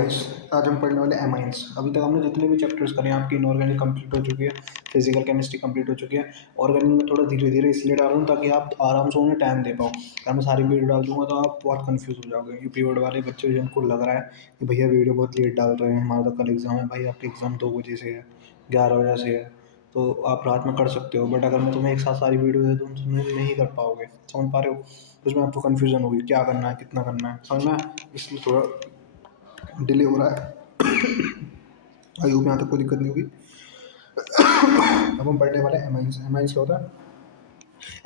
Guys, आज हम पढ़ने वाले एमाइंस। अभी तक हमने जितने भी चैप्टर्स करे हैं, आपकी इनऑर्गेनिक कंप्लीट हो चुकी है, फिजिकल केमिस्ट्री कंप्लीट हो चुकी है। ऑर्गेनिक में थोड़ा धीरे धीरे इसलिए डाल रहा हूँ ताकि आप आराम से उन्हें टाइम दे पाओ। अगर मैं सारी वीडियो डाल दूंगा तो आप बहुत कंफ्यूज हो जाओगे। यूपी बोर्ड वाले बच्चे जिनको लग रहा है कि भैया वीडियो बहुत लेट डाल रहे हैं, हमारा तो कल एग्जाम है। भाई आपके एग्जाम 2 बजे से है, 11 बजे से है, तो आप रात में कर सकते हो। बट अगर मैं तुम्हें एक साथ सारी वीडियो दे दूँ तो तुम्हें नहीं कर पाओगे। समझ पा रहे हो? उसमें आपको कन्फ्यूजन होगी क्या करना है, कितना करना है, समझना है। इसलिए थोड़ा डिले हो रहा है। आई होप यहाँ तक कोई दिक्कत नहीं होगी। अब हम पढ़ने वाले एमाइंस। एमाइंस क्या होता है?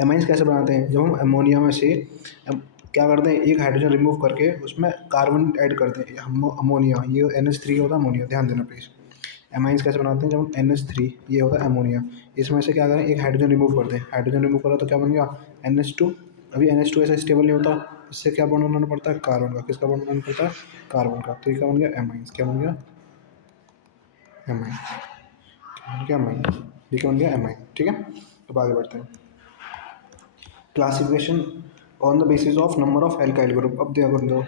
एमाइंस कैसे बनाते हैं? जब हम अमोनिया में से क्या करते हैं, एक हाइड्रोजन रिमूव करके उसमें कार्बन ऐड करते हैं। हम अमोनिया, ये NH3 होता है अमोनिया, ध्यान देना प्लीज़। एमाइंस कैसे बनाते हैं? जब हम NH3, ये होता है अमोनिया, इसमें से क्या करें, एक हाइड्रोजन रिमूव करते हैं। हाइड्रोजन रिमूव करा तो क्या बन गया? NH2। अभी NH2 ऐसा स्टेबल नहीं होता, इससे क्या बॉन्ड बनाना पड़ता है? कार्बन का। किसका बॉन्ड बनाना पड़ता है? कार्बन का। तो ये क्या बन गया? एमाइंस। क्या बन गया? एमाइन। क्या एमाइन? ये क्या बन गया? एमाइन। ठीक है, अब आगे बढ़ते हैं। Classification on the basis of number of alkyl group. अब देखो,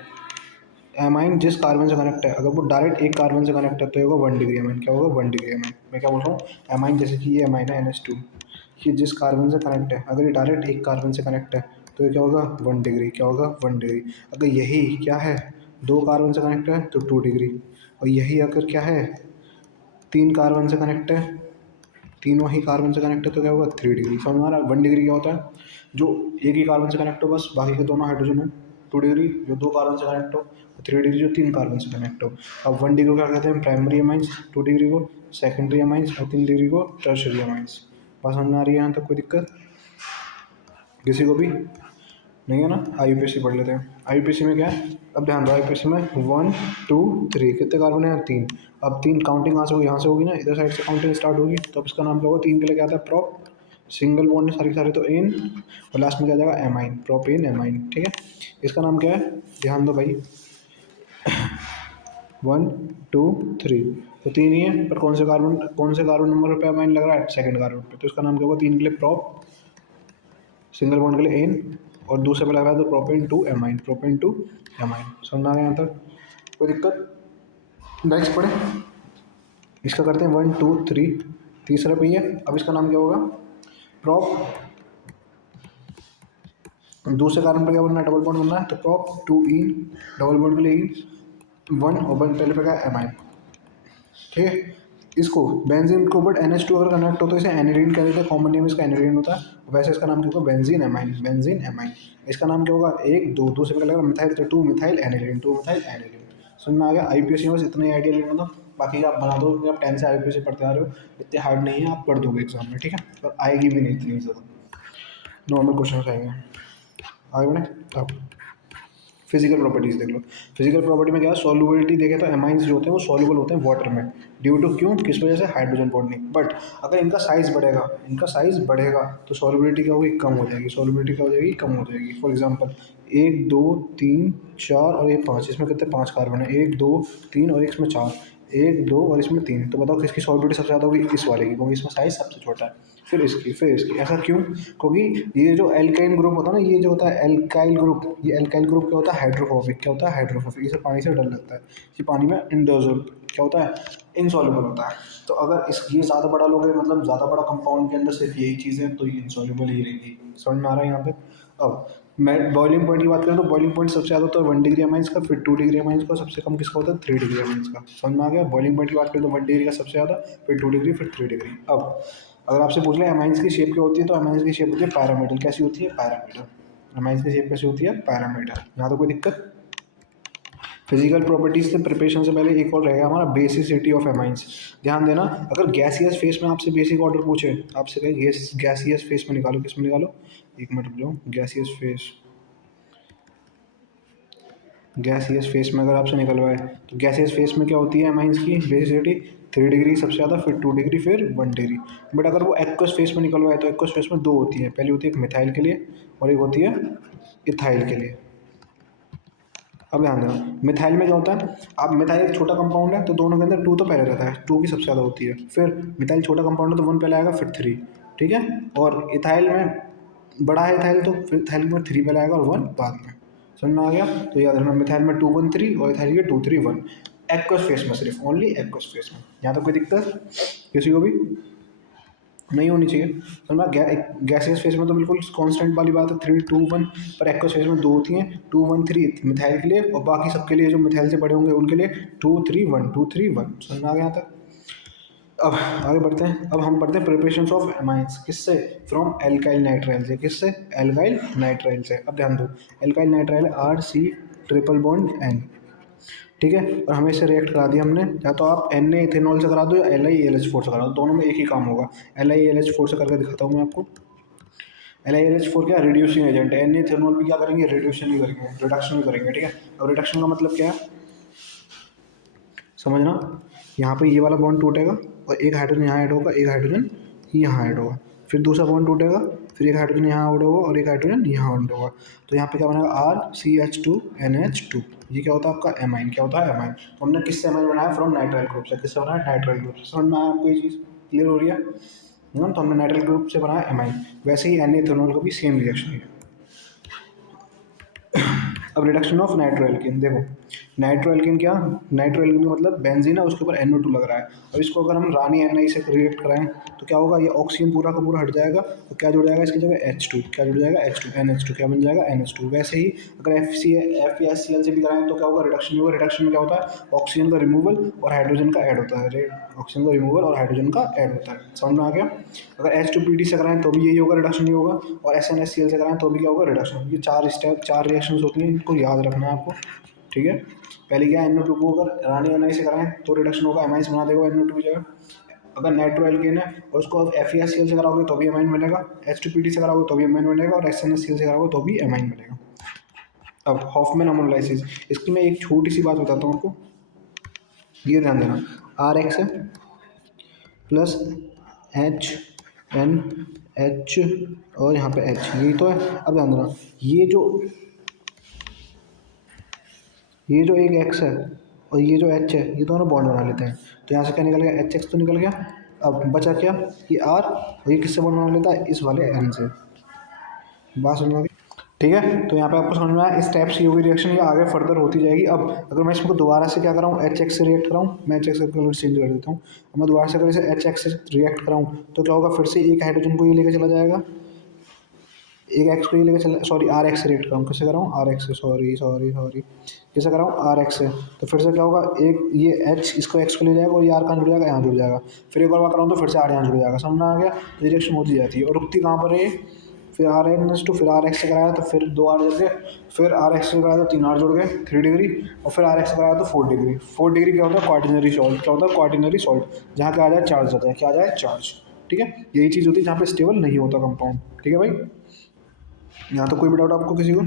एमाइन जिस कार्बन से कनेक्ट है, अगर वो डायरेक्ट एक कार्बन से कनेक्ट है तो होगा 1 डिग्री एमाइन। क्या होगा? 1 डिग्री एमाइन। मैं क्या बोल रहा हूँ, एमाइन जैसे कि ये एमाइन है NH2, ये जिस कार्बन से कनेक्ट है, अगर ये डायरेक्ट एक कार्बन से कनेक्ट है तो ये क्या होगा? 1 डिग्री। क्या होगा? 1 डिग्री। अगर यही क्या है, 2 कार्बन से कनेक्ट है तो 2 डिग्री। और यही अगर क्या है, 3 कार्बन से कनेक्ट है, तीनों ही कार्बन से कनेक्ट है तो क्या होगा? 3 डिग्री। समझ में आ रहा है? 1 डिग्री क्या होता है? जो एक ही कार्बन से कनेक्ट हो, बस बाकी के दोनों हाइड्रोजन हो। 2 डिग्री जो 2 कार्बन से कनेक्ट हो। 3 डिग्री जो 3 कार्बन से कनेक्ट हो। अब 1 डिग्री को क्या कहते हैं? Primary amines. 2 डिग्री को सेकेंडरी एमाइंस। और 3 डिग्री को टर्शरी एमाइंस। बात समझ में आ रही है यहाँ तक? कोई दिक्कत किसी को भी नहीं है ना? IUPAC पढ़ लेते हैं। IUPAC में क्या है? अब ध्यान दो, IUPAC में 1 2 3 कितने कार्बन है? 3। अब 3 काउंटिंग कहाँ से होगी? यहाँ से होगी ना, इधर साइड से काउंटिंग स्टार्ट होगी। तो अब इसका नाम क्या होगा? 3 के लिए क्या आता है? प्रोप। सिंगल बॉन्ड सारे के सारे तो एन, और लास्ट में क्या आ जाएगा? एमाइन। Propane amine. ठीक है, इसका नाम क्या है? ध्यान दो भाई। 1 2 3 तो 3 ही है, पर कौन से कार्बन नंबर पे एमाइन लग रहा है? सेकंड कार्बन पे। तो इसका नाम क्या होगा? 3 के लिए प्रोप, सिंगल बॉन्ड के लिए एन, और दूसरे पे लग रहा है तो propane two amine. Propane two amine. समझ आ गया यहाँ तक? कोई दिक्कत? नेक्स्ट पढ़े, इसका करते हैं 1 2 3, तीसरा पे ही है। अब इसका नाम क्या होगा? प्रोप, दूसरे कार्बन पर क्या बनना है? डबल बॉन्ड बनना है, तो प्रोप 2 ई, डबल बॉन्ड के लिए ई 1, और पहले पे क्या? एमाइन। ठीक है, इसको बेंजीन को, बट NH2 अगर कनेक्ट हो तो इसे एनिलीन कह देते हैं। कॉमन नेम इसका एनिलीन होता है। वैसे इसका नाम क्या होगा? Benzene amine. Benzene amine. इसका नाम क्या होगा? 1 2, दूसरे पे लगेगा मिथाइल, तो 2 मिथाइल एनिलीन। 2 methyl aniline. समझ में आ गया? IUPAC में बस इतना ही आइडिया लेना था, बाकी आप बना दो, क्योंकि आप 10 से IUPAC पढ़ते आ रहे हो। इतने हार्ड नहीं है, आप पढ़ दोगे एग्जाम में। ठीक है, और आएगी भी नहीं इतनी ज़्यादा, नॉर्मल क्वेश्चन आएंगे। आगे बढ़े। अब फिजिकल प्रॉपर्टीज देख लो। फिजिकल प्रॉपर्टी में क्या है? सॉल्युबिलिटी देखें तो एमाइंस जो होते हैं वो सॉल्युबल होते हैं वाटर में। ड्यू टू क्यों? किस वजह से? Hydrogen bonding. बट अगर इनका साइज बढ़ेगा, तो सॉल्युबिलिटी क्या होगी? कम हो जाएगी। सॉल्युबिलिटी क्या हो जाएगी? कम हो जाएगी। फॉर एग्जांपल 1 2 3 4 और ये 5, इसमें कितने? 5 कार्बन है। 1 2 3 और इसमें 4, 1 2 और इसमें 3। तो बताओ किसकी सॉल्युबिलिटी सबसे ज़्यादा होगी? इस वाले की, क्योंकि इसमें साइज सबसे छोटा है। फिर इसकी, फिर इसकी। ऐसा क्यों? क्योंकि ये जो एल्काइन ग्रुप होता है ना, ये जो होता है एल्काइल ग्रुप, ये एल्काइल ग्रुप क्या होता है? हाइड्रोफोबिक। क्या होता है? हाइड्रोफोबिक। इसे पानी से डर लगता है। ये पानी में इंडोजल क्या होता है? इनसॉल्युबल होता है। तो अगर इस ये ज़्यादा बड़ा लोगे, मतलब ज़्यादा बड़ा कंपाउंड के अंदर सिर्फ यही चीज़ें, तो ये इनसॉल्युबल ही रहेगी। समझ में आ रहा है यहाँ पे? अब मैं बॉइलिंग पॉइंट की बात करूँ तो बॉइलिंग पॉइंट सबसे ज़्यादा होता है 1 डिग्री एमाइंस का, फिर 2 डिग्री एमाइंस का, सबसे कम किसका होता है? 3 डिग्री एमाइंस का। समझ में आ गया? बॉइलिंग पॉइंट की बात करें तो 1 डिग्री का सबसे ज़्यादा, फिर 2 डिग्री, फिर 3 डिग्री। अब अगर आपसे पूछ ले एमाइंस की शेप क्या होती है, तो एमाइंस की शेप होती है पैरामीटर। कैसी होती है? पैरामीटर। एमाइंस की शेप कैसी होती है? पैरामीटर। यहाँ तो कोई दिक्कत? फिजिकल प्रॉपर्टीज से प्रिपरेशन से पहले एक और रहेगा हमारा बेसिसिटी ऑफ एमाइंस। ध्यान देना, अगर गैसियस फेस में आपसे बेसिक ऑर्डर पूछे, आपसे कहे गैसियस फेस में निकालो, किस में निकालो? एक मिनट रुक जाओ। गैसियस फेस में अगर आपसे निकलवाए, तो गैसियस फेस में क्या होती है एमाइंस की बेसिसिटी? 3 डिग्री सबसे ज़्यादा, फिर 2 डिग्री, फिर 1 डिग्री। बट अगर वो एक्वस फेस में निकलवाए तो एक्वस फेस में 2 होती है। पहली होती है एक मिथाइल के लिए, और एक होती है इथाइल के लिए। अब ध्यान देना, मिथाइल में क्या होता है? आप मिथाइल एक छोटा कंपाउंड है, तो दोनों के अंदर 2 तो पहले रहता है, 2 की सबसे ज़्यादा होती है। फिर मिथाइल छोटा कंपाउंड है तो 1 पहले आएगा, फिर 3। ठीक है, और इथाइल में बड़ा है इथाइल, तो फिर इथाइल में 3 पहले आएगा और 1 बाद में। समझ में आ गया? तो याद रखना, मिथाइल में 2 1 3 और इथाइल के 2 3 1। एक्वस फेस में, सिर्फ ओनली एक्वस फेस में। यहाँ तक कोई दिक्कत किसी को भी नहीं होनी चाहिए। समझ में गैसियस फेस में तो बिल्कुल कांस्टेंट वाली बात है, 3 2 1। पर एक्वस फेस में दो होती हैं, 2 1 3 मिथाइल के लिए, और बाकी सबके लिए जो मिथाइल से बड़े होंगे उनके लिए 2 3 1 2 3 1। समझ में आ गया यहाँ तक। अब आगे बढ़ते हैं। अब हम पढ़ते हैं प्रिपरेशन ऑफ एमाइंस, किससे, फ्रॉम एल्काइल नाइट्राइल से। किससे, एल्काइल नाइट्राइल से। अब ध्यान दो, alkyl nitrile R C triple bond N, ठीक है। और हमें इसे रिएक्ट करा दिया हमने, या तो आप Na इथेनॉल से करा दो या LiAlH4 से करा दो, दोनों में एक ही काम होगा। LiAlH4 से करके दिखाता हूँ मैं आपको। LiAlH4 क्या, रिड्यूसिंग एजेंट है। Na इथेनॉल भी क्या करेंगे, रिड्यूशन भी करेंगे, रिडक्शन भी करेंगे, ठीक है। अब रिडक्शन का मतलब क्या है समझना, यहाँ पे ये वाला बॉन्ड टूटेगा और एक हाइड्रोजन यहाँ ऐड होगा, एक हाइड्रोजन यहाँ ऐड होगा, फिर दूसरा बॉन्ड टूटेगा, फिर एक हाइड्रोजन यहाँ ऐड होगा और एक हाइड्रोजन यहाँ ऐड होगा। तो यहाँ पे क्या बनेगा, RCH2NH2। ये क्या होता है आपका एमाइन, क्या होता है एमाइन। तो हमने किससे एमाइन बनाया, फ्रॉम नाइट्राइल ग्रुप से। किससे बनाया, नाइट्राइल ग्रुप से। समझ में आया आपको ये चीज़, क्लियर हो रही है ना। तो हमने नाइट्राइल ग्रुप से बनाया एमाइन। वैसे ही Na इथेनॉल का भी सेम रिएक्शन है। अब रिडक्शन ऑफ नाइट्रोएल्कीन, देखो नाइट्रोएल्कीन क्या, नाइट्रोएल्कीन का मतलब बेंजीन है, उसके ऊपर NO2 लग रहा है। अब इसको अगर हम रानी Na से रिएक्ट कराएं तो क्या होगा, ये ऑक्सीजन पूरा का पूरा हट जाएगा, और क्या जुड़ जाएगा इसकी जगह H2, क्या जुड़ जाएगा H2, NH2, क्या बन जाएगा NH2। वैसे ही अगर FeSCl से भी कराएं तो क्या होगा, रिडक्शन होगा। रिडक्शन में क्या होता है, ऑक्सीजन का रिमूवल और हाइड्रोजन का ऐड होता है, ऑक्सीजन का रिमूवल और हाइड्रोजन का ऐड होता है। समझ में आ गया। अगर H2PD से कराएं तो भी यही होगा, रिडक्शन ही होगा। और SnHCl से कराएं तो भी क्या होगा, रिडक्शन। ये चार स्टेप, चार रिएक्शंस होती हैं, इनको याद रखना है आपको, ठीक है। पहले क्या, NO2 को अगर रानी Na से कराएं तो रिडक्शन होगा, एमाइंस बना देगा NO2 की जगह। अगर नाइट्रोएल्केन है और उसको FeSCl से कराओगे तो भी एमाइन बनेगा, H2PD से कराओगे तो भी एमाइन बनेगा, और SnHCl से कराओगे तो भी एमाइन बनेगा। अब हॉफमैन अमोनोलाइसिस, इसकी मैं एक छोटी सी बात बताता हूँ आपको, ये ध्यान देना। RX है प्लस HNH और यहाँ पे H, यही तो है। अब ध्यान देना, ये जो एक X है और ये जो H है, ये दोनों बॉन्ड बना लेते हैं। तो यहाँ से क्या निकल गया, HX तो निकल गया। अब बचा क्या, ये R, और ये किससे बॉन्ड बना लेता है, इस वाले N से। बात समझ में आ गई, ठीक है। तो यहाँ पे आपको समझ में आया, स्टेप सी होगी रिएक्शन, ये आगे फर्दर होती जाएगी। अब अगर मैं इसको दोबारा से क्या कराऊँ, HX से रिएक्ट कराऊँ, मैं HX का कलर चेंज कर देता हूँ। अब मैं दोबारा से अगर इसे HX से रिएक्ट कराऊँ तो क्या होगा, फिर से एक हाइड्रोजन को ये लेकर चला जाएगा, एक एक्स को ये लेकर चला, सॉरी RX से रिएक्ट कराऊँ, किससे कराऊँ, RX से, सॉरी किससे कराऊँ, RX से। तो फिर से क्या होगा, एक ये H इसको X को ले जाएगा और ये R कहाँ जुड़ जाएगा, यहाँ जुड़ जाएगा। फिर एक बार कराऊँ तो फिर से R यहाँ जुड़ जाएगा। समझ में आ गया। तो रिएक्शन होती जाती है और रुकती कहाँ पर है ये, फिर RN2, फिर RX से कराया तो फिर 2 R जुड़ गए, फिर RX से कराया तो 3 R जुड़ गए, 3 डिग्री, और फिर RX से कराया तो 4 डिग्री। 4 डिग्री क्या होता है, क्वार्टिनरी सॉल्ट, क्या होता है, क्वार्टिनरी सॉल्ट, जहाँ क्या आ जाए, चार्ज आता है, क्या आ जाए, चार्ज, ठीक है। यही चीज़ होती है जहाँ पे स्टेबल नहीं होता कंपाउंड, ठीक है भाई। यहाँ तो कोई भी डाउट आपको किसी को।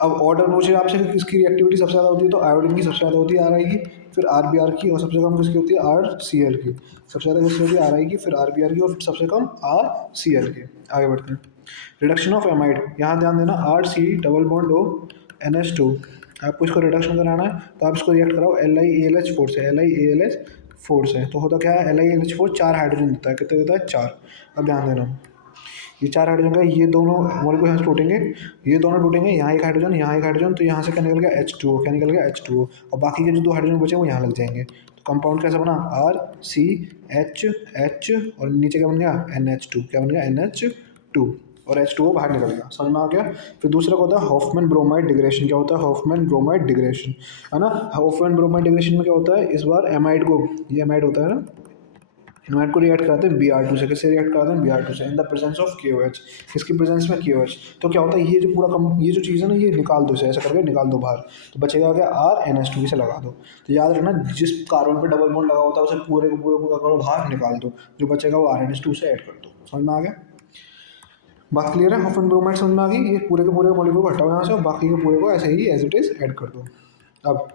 अब ऑर्डर पूछे आपसे कि किसकी रिएक्टिविटी सबसे ज़्यादा होती है, तो आयोडीन की सबसे ज़्यादा होती है RI की, फिर RBr की, और सबसे कम किसकी होती है, RCl की। सबसे ज़्यादा किसकी होती है, RI की, फिर RBr की, और फिर सबसे कम RCl की। आगे बढ़ते हैं। रिडक्शन ऑफ एमाइड, यहाँ ध्यान देना, RC double bond O NH2, आपको इसको रिडक्शन कराना है तो आप इसको रिएक्ट कराओ LiAlH4 से, LiAlH4 से। तो होता क्या है, LiAlH4 4 हाइड्रोजन देता है, कितने देता है, 4। अब ध्यान देना, ये 4 हाइड्रोजन का, ये दोनों मॉलिक्यूल यहाँ से टूटेंगे, ये दोनों टूटेंगे, यहाँ एक हाइड्रोजन, यहाँ एक हाइड्रोजन, तो यहाँ से क्या निकल गया, H2O, क्या निकल गया, H2O, और बाकी के जो 2 हाइड्रोजन बचे वो यहाँ लग जाएंगे। तो कंपाउंड कैसा बना, RCHH, और नीचे क्या बन गया, NH2, क्या बन गया, NH2, और H2O बाहर निकल गया। समझ में आ गया। फिर दूसरा क्या होता है, हॉफमैन ब्रोमाइड डिग्रेडेशन। क्या होता है, हॉफमैन ब्रोमाइड डिग्रेडेशन, है ना। हॉफमैन ब्रोमाइड डिग्रेडेशन में क्या होता है, इस बार एमाइड को, ये एमाइड होता है ना, एमाइड को रिएक्ट कराते हैं Br2 से। किससे रिएक्ट कराते हैं, Br2 से, in the presence of KOH, इसकी प्रेजेंस में KOH। तो क्या होता है, ये जो पूरा ये जो चीज़ है ना, ये निकाल दो, इसे ऐसा करके निकाल दो बाहर, तो बचेगा क्या, RNH2 से लगा दो। तो याद रखना, जिस कार्बन पे डबल बॉन्ड लगा होता है उसे पूरे को पूरे को करो बाहर, निकाल दो, जो बचेगा वो RNH2 से ऐड कर दो। समझ में आ गया, बात क्लियर है। हॉफमैन ब्रोमाइड समझ में आ गई। ये पूरे के पूरे मॉलिक्यूल को हटाओ यहाँ से और बाकी के पूरे को ऐसे ही एज इट इज ऐड कर दो। अब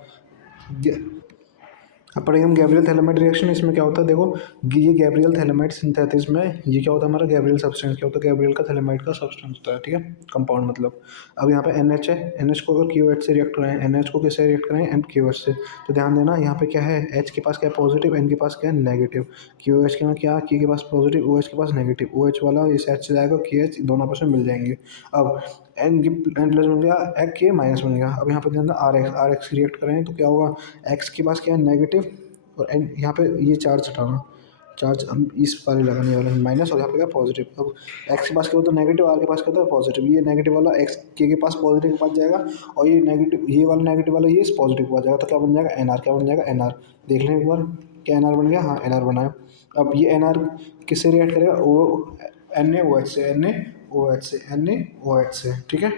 अब पढ़ेंगे हम गैब्रियल थैलेमाइड रिएक्शन। इसमें क्या होता है, देखो ये गैब्रियल थैलेमाइड सिंथेसिस में ये क्या होता है, हमारा गैब्रियल सब्सटेंस क्या होता है, गैब्रियल का थैलेमाइड का सब्सटेंस होता है, ठीक है, कंपाउंड मतलब। अब यहाँ पे NH है, NH को अगर KOH से रिएक्ट कराएं, NH को किससे रिएक्ट कराएं, KOH से, तो ध्यान देना यहाँ पे क्या है, H के पास क्या है, पॉजिटिव, N के पास क्या है, नेगेटिव, KOH के में क्या, के पास पॉजिटिव, OH के पास नेगेटिव, OH वाला इस H से जाएगा, KH दोनों आपस में मिल जाएंगे। अब एन एन प्लस बन गया, एक के माइनस बन गया। अब यहाँ पे ध्यान आर एक्स रिएक्ट करें तो क्या होगा, एक्स के पास क्या है नेगेटिव, और एन यहाँ पे ये चार्ज हटाना, चार्ज हम इस वाले लगाने वाले हैं माइनस, और यहाँ पे क्या पॉजिटिव। अब एक्स के पास क्या होता है नेगेटिव, आर के पास क्या होता है पॉजिटिव। ये नेगेटिव वाला एक्स के पास पॉजिटिव के पास जाएगा, और ये नेगेटिव, ये वाला नेगेटिव वाला ये इस पॉजिटिव के पास जाएगा, तो क्या बन जाएगा एन आर, क्या बन जाएगा एन आर। देख लें एक बार, क्या एन आर बन गया, हाँ एन आर बना है। अब ये एन आर किससे रिएक्ट करेगा, O N A O H से, एन ए ओ एच से, एन ए ओ एच से, ठीक है।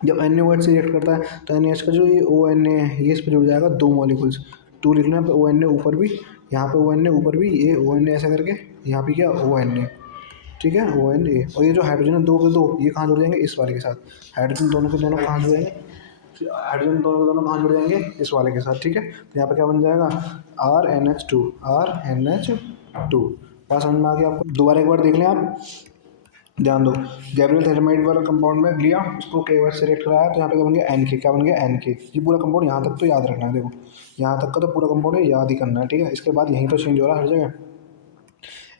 जब एन ए ओ एच से रिएक्ट करता है तो एन एच का जो ये ओ एन ए है ये इस पर जुड़ जाएगा, दो मॉलिक्यूल्स, टू लिखना है ओ एन ए ऊपर भी, यहाँ पे ओ एन ए ऊपर भी, ये ओ एन ए ऐसा करके, यहाँ पे क्या ओ एन ए, ठीक है ओ एन ए। और ये जो हाइड्रोजन है दो के दो, ये कहाँ जुड़ जाएंगे, इस वाले के साथ। हाइड्रोजन दोनों के दोनों कहाँ जुड़ जाएंगे, हाइड्रोजन दोनों के दोनों कहाँ जुड़ जाएंगे, इस वाले के साथ, ठीक है। तो यहाँ पे क्या बन जाएगा, R N H two, R N H two. बात समझ में आ गया आपको, दोबारा एक बार देख लें आप, ध्यान दो। गैब्रियल थैलेमाइड वाला कंपाउंड में लिया, उसको के से रिएक्ट कराया, तो यहाँ पे क्या बन गया एन के, क्या बन गया एन के। ये पूरा कंपाउंड यहाँ तक तो याद रखना है, देखो यहाँ तक का तो पूरा कंपाउंड है, याद ही करना है, ठीक है। इसके बाद यहीं तो चेंज हो रहा है हर जगह।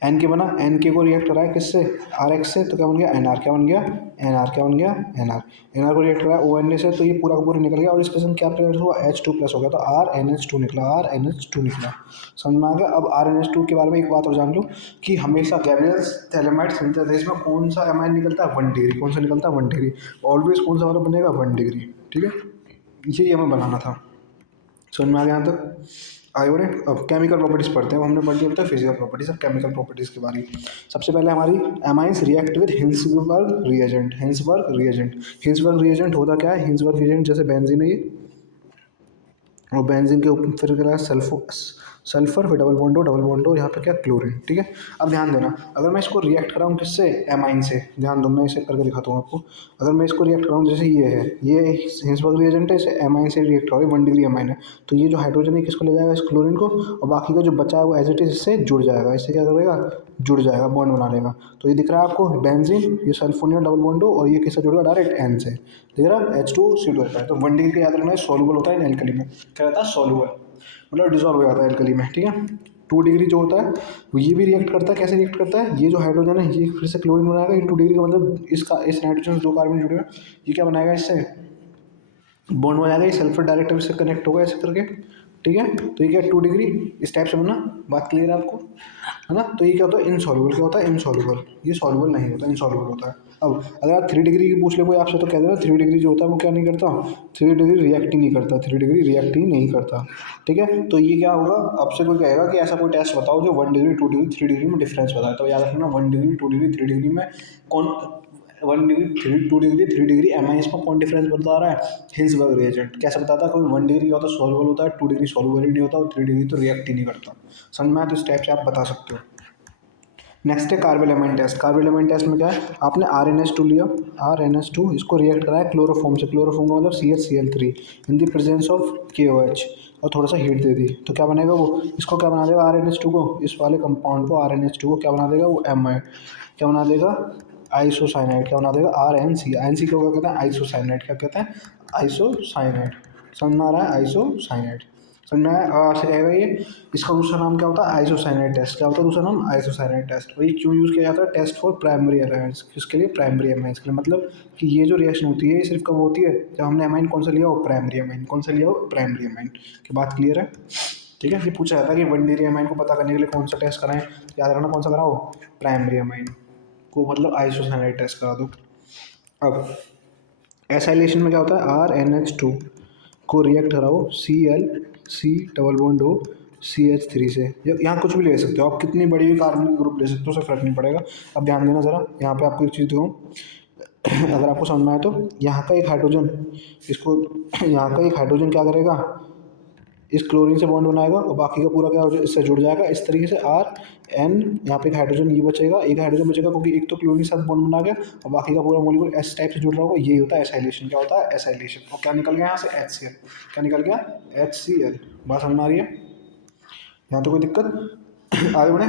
एन के बना, एन के को रिएक्ट कराया किससे, आर एक्स से, तो क्या बन गया एन आर, क्या बन गया एन आर, क्या बन गया एन आर। एन आर को रिएक्ट कराया ओ एन ए से, तो ये पूरा का पूरा निकल गया, और इसके संग क्या प्रेजेंट हुआ, एच टू प्लस हो गया, तो आर एन एच टू निकला, आर एन एच टू निकला। समझ में आ गया। अब आर एन एच टू के बारे में एक बात और जान लो, कि हमेशा गैब्रियल थैलेमाइड सिंथेसिस में कौन सा एमाइन निकलता है, 1 डिग्री। कौन सा निकलता है, 1 डिग्री। ऑलवेज कौन सा वाला बनेगा, 1 डिग्री, ठीक है। ये हमें बनाना था। समझ में आ गया यहाँ तक, आगे बढ़े। अब केमिकल प्रॉपर्टीज पढ़ते हैं, हमने पढ़ लिया था फिजिकल प्रॉपर्टीज, अब केमिकल प्रॉपर्टीज के बारे में। सबसे पहले हमारी amines react with Hinsberg reagent. Hinsberg reagent, Hinsberg reagent होता क्या है, हिंसबर्ग रिएजेंट जैसे बेंजीन है ये, और बेंजीन के ऊपर फिर क्या है सल्फर, फिर डबल बॉन्ड हो, यहाँ पे क्या क्लोरीन, ठीक है। अब ध्यान देना, अगर मैं इसको रिएक्ट कराऊँ किससे, एमाइन से, ध्यान दो मैं इसे करके दिखाता हूँ आपको। अगर मैं इसको रिएक्ट कराऊँ, जैसे ये है, ये हिंसबर्ग रिएजेंट है, इसे एमाइन से रिएक्ट कराओ, 1 डिग्री एमाइन है, तो ये जो हाइड्रोजन है किसको ले जाएगा, इस क्लोरीन को, और बाकी का जो बचा है वो एज इट इज इससे जुड़ जाएगा, इससे क्या करेगा, जुड़ जाएगा, बॉन्ड बना लेगा। तो ये दिख रहा है आपको बेंजीन, ये सल्फोनियम डबल बॉन्ड हो, और ये किससे जुड़ेगा, डायरेक्ट एन से, दिख रहा है H2CO होता है। तो 1 डिग्री का याद रखना है, सॉल्युबल होता है इन एल्कली में, क्या रहता है सॉल्युबल, मतलब डिजॉल्व हो जाता है एल्कली में, ठीक है। 2 डिग्री जो होता है वो ये भी रिएक्ट करता है, कैसे रिएक्ट करता है, ये जो हाइड्रोजन है ये फिर से क्लोरीन बनाएगा, ये 2 डिग्री का मतलब इसका, इस नाइट्रोजन से 2 कार्बन जुड़े हुए, ये क्या बनाएगा, इससे बॉन्ड बनाएगा, ये सल्फर डायरेक्ट इससे कनेक्ट होगा ऐसे करके, ठीक है। तो ये क्या 2 डिग्री इस टाइप से बना, बात क्लियर है आपको, है ना। तो ये क्या होता है इनसॉल्युबल, क्या होता है इनसॉल्युबल, ये सॉल्युबल नहीं होता, इनसॉल्युबल होता है। अब अगर आप 3 डिग्री की पूछ ले कोई आपसे, तो कह देना 3 डिग्री जो होता है वो क्या नहीं करता, 3 डिग्री रिएक्ट ही नहीं करता, 3 डिग्री रिएक्ट ही नहीं करता, ठीक है। तो ये क्या होगा, आपसे कोई कहेगा कि ऐसा कोई टेस्ट बताओ जो 1 डिग्री 2 डिग्री 3 डिग्री में डिफरेंस बताए, तो याद रखना 1 डिग्री 2 डिग्री 3 डिग्री में कौन, 1 डिग्री 2 डिग्री 3 डिग्री एमाइंस में कौन डिफरेंस बता रहा है, हिंसबर्ग रिएजेंट। कैसे बताता है, कोई 1 डिग्री का होता है सॉल्युबल होता है, 2 डिग्री सॉल्युबल ही नहीं होता, और 3 डिग्री तो रिएक्ट ही नहीं करता। समझ में आया, तो इस टाइप से आप बता सकते हो। नेक्स्ट है कार्बोलेमेंट टेस्ट। कार्बोलेमेंट टेस्ट में क्या है, आपने RnH2 लिया, RnH2 इसको रिएक्ट कराया क्लोरोफॉर्म से, क्लोरोफॉर्म का मतलब CHCl3 in the presence of KOH, और थोड़ा सा हीट दे दी, तो क्या बनेगा वो, इसको क्या बना देगा RnH2 को, इस वाले कंपाउंड को RnH2 को क्या बना देगा वो क्या बना देगा, आइसोसाइनाइड, क्या बना देगा RnC। InC को क्या कहते हैं, आइसोसाइनाइड, क्या कहते हैं आइसोसाइनाइड। समझ में आ रहा है, आइसोसाइनाइड समझ में आया। से कहेगा ये, इसका दूसरा नाम क्या होता है आइसोसाइनाइड टेस्ट, क्या होता है दूसरा नाम आइसोसाइनाइड टेस्ट। और ये क्यों यूज़ किया जाता है, टेस्ट फॉर प्राइमरी एलायंस, किसके लिए, प्राइमरी एमाइंस के लिए, मतलब कि ये जो रिएक्शन होती है ये सिर्फ कब होती है, जब हमने एमाइन कौन सा लिया हो, प्राइमरी एमाइन, कौन सा लिया हो, प्राइमरी एमाइन। की बात क्लियर है, ठीक है। ये पूछा जाता है कि 1 डिग्री एमाइन को पता करने के लिए कौन सा टेस्ट कराएं, याद रखना कौन सा कराओ, प्राइमरी एमाइन को, मतलब आइसोसाइनाइड टेस्ट करा दो। अब एसाइलेशन में क्या होता है, RnH2 को रिएक्ट कराओ Cl डबल बॉन्ड हो CH3 से, यहाँ कुछ भी ले सकते हो आप, कितनी बड़ी भी कार्बन ग्रुप ले सकते हो, उससे फर्क नहीं पड़ेगा। अब ध्यान देना ज़रा, यहाँ पे आपको एक चीज़ दिखाऊँ, अगर आपको समझ में आए तो, यहाँ का एक हाइड्रोजन, इसको यहाँ का एक हाइड्रोजन क्या करेगा, इस क्लोरीन से बॉन्ड बनाएगा, और बाकी का पूरा क्या हो इससे जुड़ जाएगा, इस तरीके से Rn, यहाँ पे एक हाइड्रोजन ये बचेगा, एक हाइड्रोजन बचेगा, क्योंकि एक तो क्लोरीन के साथ बॉन्ड बना गया, और बाकी का पूरा मॉलिक्यूल S टाइप से जुड़ रहा होगा, ये होता है एसाइलेशन। क्या होता है एसाइलेशन, और क्या निकल गया यहाँ से HCl, क्या निकल गया HCl। बात समझ में आ रही है, यहाँ तो कोई दिक्कत, आगे बढ़े।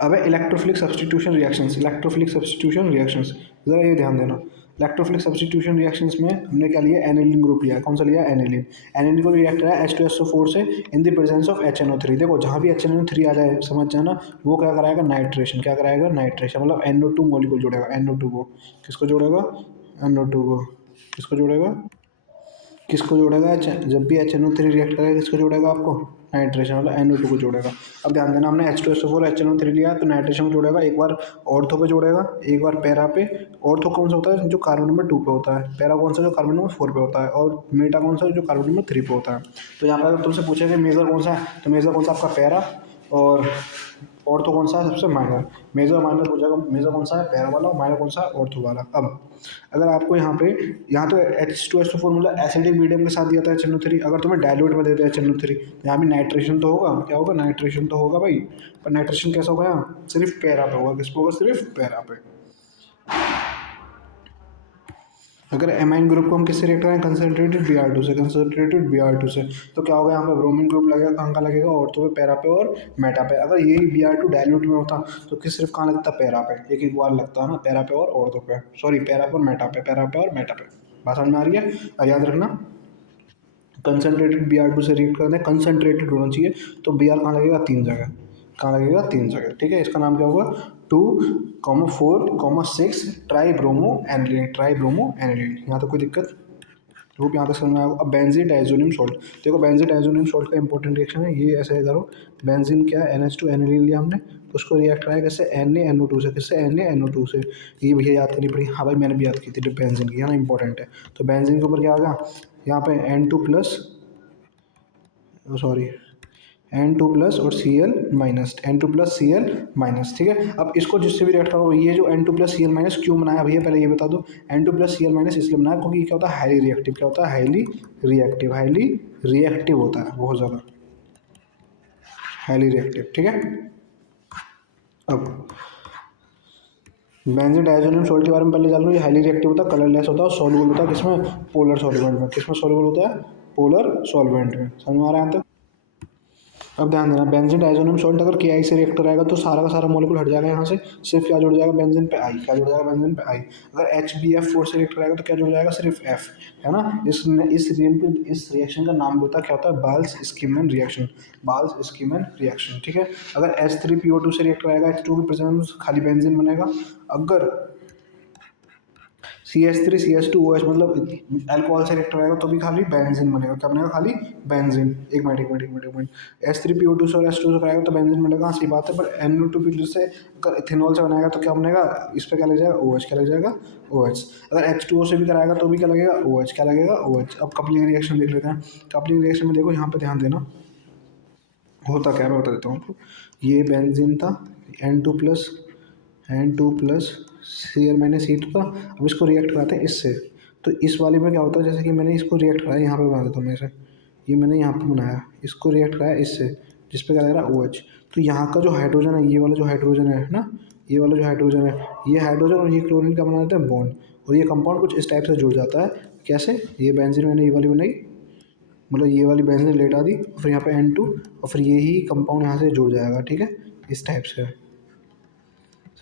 अब है electrophilic substitution reactions, electrophilic substitution reactions, जरा ये ध्यान देना। इलेक्ट्रोफिलिक सब्स्टिट्यूशन रिएक्शंस में हमने क्या लिया, एनिलीन ग्रुप लिया। कौन सा लिया, एनिलीन। एनिलीन को रिएक्ट करा H2SO4 से in the presence of HNO3। देखो जहाँ भी HNO3 आ जाए समझ जाना वो क्या कराएगा, नाइट्रेशन। क्या कराएगा, नाइट्रेशन, मतलब NO2 मॉलिक्यूल जोड़ेगा। NO2 को किसको जोड़ेगा, NO2 को किसको जोड़ेगा, किसको जोड़ेगा, जब भी HNO3 रिएक्ट करेगा किसको जोड़ेगा आपको, नाइट्रेशन, मतलब NO2 को जोड़ेगा। अब ध्यान देना हमने H2SO4 HNO3 लिया तो नाइट्रेशन को जोड़ेगा, एक बार ऑर्थो पे जोड़ेगा, एक बार पैरा पे। ऑर्थो कौन सा होता है, जो कार्बन नंबर 2 पे होता है। पैरा कौन सा, जो कार्बन नंबर 4 पे होता है। और मेटा कौन सा, जो कार्बन नंबर 3 पे होता है। तो यहाँ पर अगर तुमसे पूछे कि मेजर कौन सा है, तो मेजर कौन सा आपका पैरा, और तो कौन सा है सबसे माइनर। मेजर माइनर हो जाएगा, मेजर कौन सा है, पैरा वाला, और माइनर कौन सा है, ऑर्थो वाला। अब अगर आपको यहाँ पे यहाँ तो H2SO4 मतलब एसिडिक मीडियम के साथ दिया था HNO3, अगर तुम्हें डायल्यूट में देते हैं HNO3, यहाँ भी नाइट्रेशन तो होगा, क्या होगा, नाइट्रेशन तो होगा भाई। पर नाइट्रेशन कैसा होगा, यहाँ सिर्फ पैरा पे होगा। किस पे होगा, सिर्फ पैरा पे। अगर एमाइन ग्रुप को हम किससे रिएक्ट करें, कंसनट्रेटेड Br2 से, कंसनट्रेटेड Br2 से, तो क्या होगा, यहाँ पे ब्रोमीन ग्रुप लगेगा। कहाँ का लगेगा, ऑर्थो पे, पैरा पे और मेटा पे। अगर यही Br2 डायल्यूट में होता तो किस सिर्फ कहाँ लगता, पैरा पे। एक एक बार लगता है ना, पैरा पे और ऑर्थो पे, सॉरी पैरा पे और मेटा पे, पैरा पे और मेटा पे। बात समझ में आ रही है। और याद रखना कंसनट्रेटेड Br2 से रिएक्ट करना है, कंसनट्रेटेड होना चाहिए। तो Br कहाँ लगेगा, 3 जगह। कहाँ लगेगा, 3 जगह। ठीक है, इसका नाम क्या होगा, 2,4,6 try bromo aniline, try bromo aniline. यहाँ तो कोई दिक्कत, होप यहाँ तक समझ में आएगा। अब बेंजीन डाइजोनियम सॉल्ट, देखो बेंजीन डाइजोनियम सॉल्ट का इंपॉर्टेंट रिएक्शन है ये। ऐसे करो, बेंजीन क्या है, NH2 एनिलीन लिया हमने, तो उसको रिएक्ट कराया किससे, NaNO2 से। किससे, NaNO2 से। ये भैया याद करनी पड़ी, हाँ भाई मैंने भी याद की थी बेंजीन की, है ना, इंपॉर्टेंट है। तो बेंजीन के ऊपर क्या आएगा, यहाँ पे N2 plus, sorry N2 plus और Cl minus, N2 plus Cl minus. ठीक है, अब इसको जिससे भी रिएक्ट करो, ये जो N2 प्लस Cl माइनस क्यों बनाया भैया, पहले ये बता दो। N2 प्लस Cl माइनस इसलिए बनाया क्योंकि ये क्या होता है, हाईली रिएक्टिव। क्या होता है, हाईली रिएक्टिव, हाईली रिएक्टिव होता है, बहुत ज़्यादा हाईली रिएक्टिव। ठीक है, अब बेंजीन डाइजोनियम सॉल्ट के बारे में पहले जान लो। ये हाईली रिएक्टिव होता है, कलरलेस होता है और सॉल्युबल होता है किसमें, पोलर सॉल्वेंट में। किसमें सॉल्युबल होता है, पोलर सॉल्वेंट में। समझ में आ रहा है यहाँ तक। अब ध्यान देना, बेंजीन डाइजोनियम सॉल्ट अगर Ki से रिएक्ट कराएगा तो सारा का सारा मॉलिक्यूल हट जाएगा यहाँ से, सिर्फ क्या जुड़ जाएगा, बेंजीन पे आई। क्या जुड़ जाएगा, बेंजीन पे आई। अगर HbF4 से रिएक्ट कराएगा तो क्या जुड़ जाएगा, सिर्फ F, है ना। इस रिएक्शन का नाम होता है, क्या होता है, बाल्स स्कीमैन रिएक्शन, बाल्स स्कीमैन रिएक्शन। ठीक है, अगर H3PO2 से रिएक्ट कराएगा, H2 के प्रेजेंस खाली बेंजीन बनेगा। अगर CH3CH2OH मतलब अल्कोहल से रिएक्ट रहेगा तो भी खाली बेंजीन बनेगा। क्या बनेगा, खाली बेंजीन। एक मिनट एक मिनट एक मिनट एक मिनट, H3PO2 से और H2 से कराएगा तो बेंजीन बनेगा, हाँ सही बात है। पर NO2 से अगर इथेनॉल से बनाएगा तो क्या बनेगा, इस पर क्या लग जाएगा, OH। क्या लग जाएगा, OH। अगर H2O से भी कराएगा तो भी क्या लगेगा, OH। क्या लगेगा, OH। अब कपलिंग रिएक्शन देख लेते हैं। कपलिंग रिएक्शन में देखो यहाँ पे ध्यान देना, होता क्या है मैं बता देता हूँ आपको। ये बेंजीन था, N2 plus Cl minus C2 था। अब इसको रिएक्ट कराते हैं इससे, तो इस वाले में क्या होता है, जैसे कि मैंने इसको रिएक्ट कराया, यहाँ पे बना देता हूँ मैं इसे, ये मैंने यहाँ पे बनाया, इसको रिएक्ट कराया इससे, जिस पे क्या लग रहा है, OH। तो यहाँ का जो हाइड्रोजन है, ये वाला जो हाइड्रोजन है ना, ये वाला जो हाइड्रोजन है, ये हाइड्रोजन और ये क्लोरीन का बना देता है बॉन्ड, और ये कंपाउंड कुछ इस टाइप से जुड़ जाता है। कैसे, ये बेंजीन मैंने ये वाली बनाई, मतलब ये वाली बेंजीन लेटा दी, फिर यहाँ पे N2, और फिर ये ही कंपाउंड यहाँ से जुड़ जाएगा। ठीक है, इस टाइप से।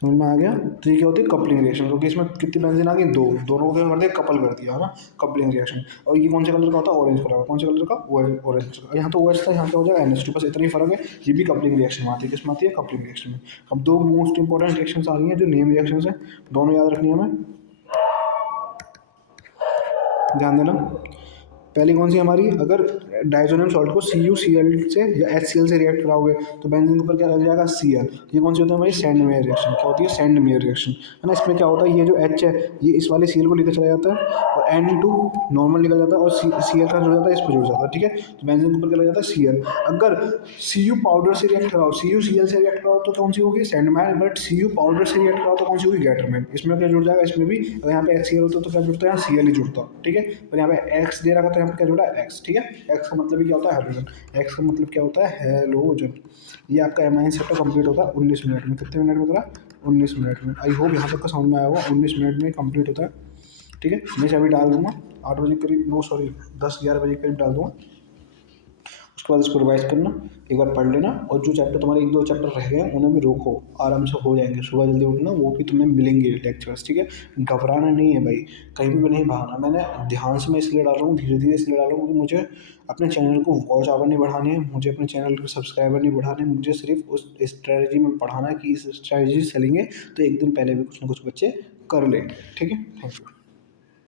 समझ में आ गया। तो ये क्या होती है, कपलिंग रिएक्शन, क्योंकि इसमें कितनी बेंजीन आ गई, दो, दोनों को क्या कर दिया, कपल कर दिया, है ना, कपलिंग रिएक्शन। और ये कौन से कलर का होता है, ऑरेंज कलर का। कौन से कलर का, ऑरेंज कलर। यहाँ तो OH था, यहाँ पे हो जाएगा NH2, बस इतना ही फर्क है। ये भी कपलिंग रिएक्शन में आती है, किसमें आती है, कपलिंग रिएक्शन में। अब दो मोस्ट इंपॉर्टेंट रिएक्शन आ रही हैं जो नेम रिएक्शन है, दोनों याद रखनी है हमें, ध्यान देना। पहली कौन सी हमारी, अगर डाइजोनियम सॉल्ट को CuCl से या HCl से रिएक्ट कराओगे तो बेंजीन के ऊपर क्या लग जाएगा, Cl। ये कौन सी होती है हमारी, सैंड-मेयर रिएक्शन। क्या होती है, सैंड-मेयर रिएक्शन, है ना। इसमें क्या होता है, ये जो H है ये इस वाले Cl को लेकर चला जाता है, और N2 नॉर्मल निकल जाता है, और Cl का जुड़ जाता है, इस पर जुड़ जाता है। ठीक है, तो बेंजीन के ऊपर क्या लग जाता है, Cl। अगर Cu पाउडर से रिएक्ट कराओ, CuCl से रिएक्ट कराओ तो कौन सी होगी, सैंड-मेयर। बट Cu पाउडर से रिएक्ट कराओ तो कौन सी होगी, गैटरमैन। इसमें क्या जुड़ जाएगा, इसमें भी। अगर यहाँ पे HCl होता तो क्या जुड़ता है, यहाँ Cl ही जुड़ता। ठीक है, और यहाँ पे X दे रखा तो यहाँ पे क्या जुड़ा है, X। ठीक है, X का मतलब क्या होता है, हाइड्रोजन। X का मतलब क्या होता है, हेलोजन। ये आपका एमाइन सेट कंप्लीट होता है 19 मिनट में। कितने मिनट में करा, 19 मिनट में। आई होप यहाँ तक का समझ में आया होगा, 19 मिनट में कंप्लीट होता है। ठीक है, मैं अभी डाल दूंगा 8 बजे करीब, नो सॉरी 10-11 बजे करीब डाल दूंगा। उसके उसके बाद इसको रिवाइज करना, एक बार पढ़ लेना, और जो चैप्टर तुम्हारे 1-2 चैप्टर रह गए हैं उन्हें भी रोको, आराम से हो जाएंगे। सुबह जल्दी उठना, वो भी तुम्हें मिलेंगे लेक्चर्स, ठीक है। घबराना नहीं है भाई, कहीं भी नहीं भागना। मैंने ध्यान से मैं इसलिए डाल रहा हूँ, धीरे धीरे इसलिए डाल रहा हूँ क्योंकि मुझे अपने चैनल को वॉच आवर नहीं बढ़ाने हैं, मुझे अपने चैनल के सब्सक्राइबर नहीं बढ़ाने, मुझे सिर्फ उस स्ट्रैटेजी में पढ़ाना है कि इस स्ट्रैटेजी से चलेंगे तो एक दिन पहले भी कुछ ना कुछ बच्चे कर लेंगे, ठीक है। Thank you.